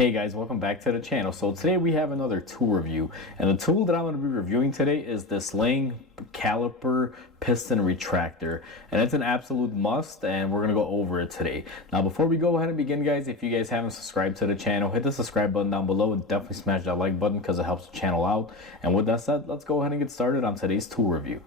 Hey guys, welcome back to the channel. So today we have another tool review, and the tool that I'm going to be reviewing today is this Lang Caliper Piston Retractor, and it's an absolute must, and we're going to go over it today. Now before we go ahead and begin, guys, if you guys haven't subscribed to the channel, hit the subscribe button down below and definitely smash that like button because it helps the channel out. And with that said, let's go ahead and get started on today's tool review.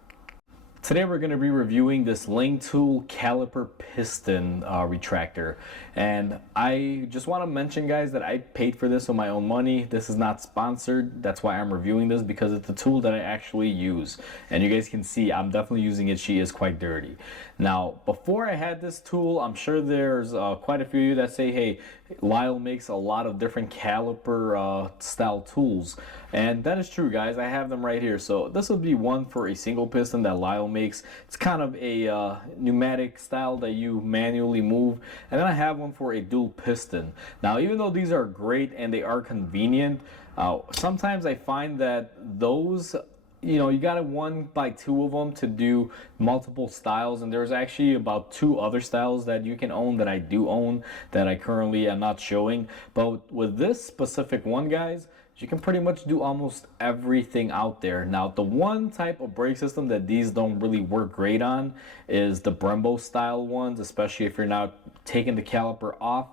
Today we're going to be reviewing this Lang Tool Caliper Piston Retractor, and I just want to mention, guys, that I paid for this with my own money. This is not sponsored. That's why I'm reviewing this, because it's a tool that I actually use, and you guys can see I'm definitely using it. She is quite dirty. Now before I had this tool, I'm sure there's quite a few of you that say, hey, Lyle makes a lot of different caliper style tools, and that is true, guys. I have them right here. So this would be one for a single piston that Lyle makes. It's kind of a pneumatic style that you manually move, and then I have one for a dual piston. Now even though these are great and they are convenient, sometimes I find that those, you got a 1x2 of them to do multiple styles, and there's actually about 2 other styles that you can own that I do own that I currently am not showing. But with this specific one, guys, you can pretty much do almost everything out there. Now the one type of brake system that these don't really work great on is the Brembo style ones, especially if you're not taking the caliper off.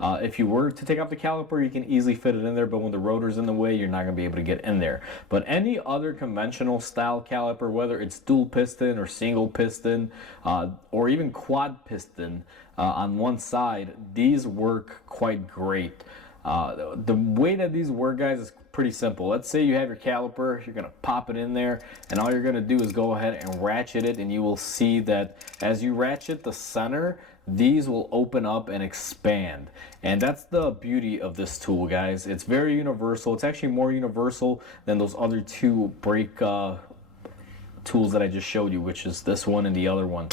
If you were to take off the caliper, you can easily fit it in there, but when the rotor's in the way, you're not going to be able to get in there. But any other conventional style caliper, whether it's dual piston or single piston, or even quad piston on one side, these work quite great. The way that these work, guys, is pretty simple. Let's say you have your caliper, you're going to pop it in there, and all you're going to do is go ahead and ratchet it, and you will see that as you ratchet the center, these will open up and expand. And that's the beauty of this tool, guys. It's very universal. It's actually more universal than those other 2 brake tools that I just showed you, which is this one and the other one.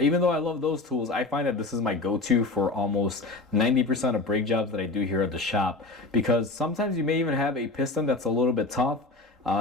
Even though I love those tools, I find that this is my go-to for almost 90% of brake jobs that I do here at the shop, because sometimes you may even have a piston that's a little bit tough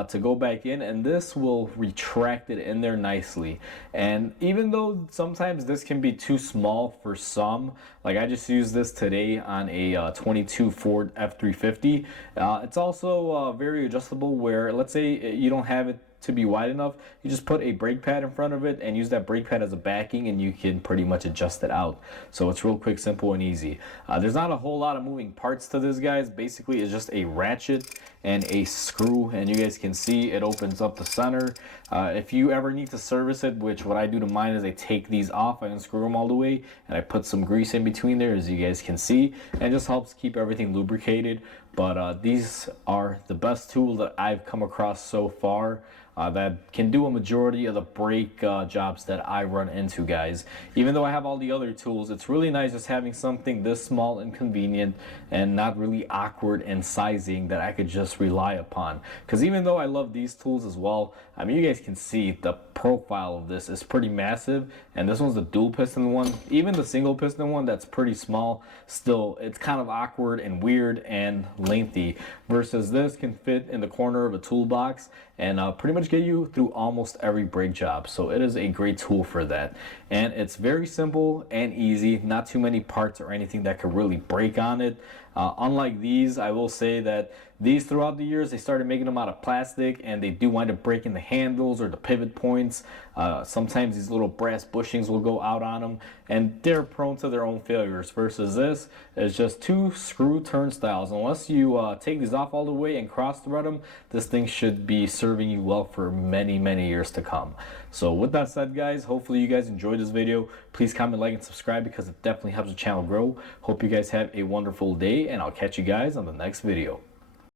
to go back in, and this will retract it in there nicely. And even though sometimes this can be too small for some, like I just used this today on a 22 Ford F350, it's also very adjustable, where let's say you don't have it to be wide enough, you just put a brake pad in front of it and use that brake pad as a backing, and you can pretty much adjust it out. So it's real quick, simple, and easy. There's not a whole lot of moving parts to this, guys. Basically it's just a ratchet and a screw, and you guys can see it opens up the center. If you ever need to service it, which what I do to mine is I take these off, I unscrew them all the way, and I put some grease in between there, as you guys can see, and it just helps keep everything lubricated. But these are the best tools that I've come across so far that can do a majority of the brake jobs that I run into, guys. Even though I have all the other tools, it's really nice just having something this small and convenient and not really awkward in sizing that I could just rely upon. Because even though I love these tools as well, I mean, you guys can see the profile of this is pretty massive, and this one's the dual piston one. Even the single piston one, that's pretty small, still it's kind of awkward and weird and lengthy, versus this can fit in the corner of a toolbox and pretty much get you through almost every brake job. So it is a great tool for that, and it's very simple and easy, not too many parts or anything that could really break on it. Unlike these, I will say that these, throughout the years, they started making them out of plastic, and they do wind up breaking the handles or the pivot points. Sometimes these little brass bushings will go out on them, and they're prone to their own failures, versus this is just 2 screw turnstiles. Unless you take these off all the way and cross thread them, this thing should be serving you well for many years to come. So with that said, guys, hopefully you guys enjoyed this video. Please comment, like, and subscribe, because it definitely helps the channel grow. Hope you guys have a wonderful day, and I'll catch you guys on the next video.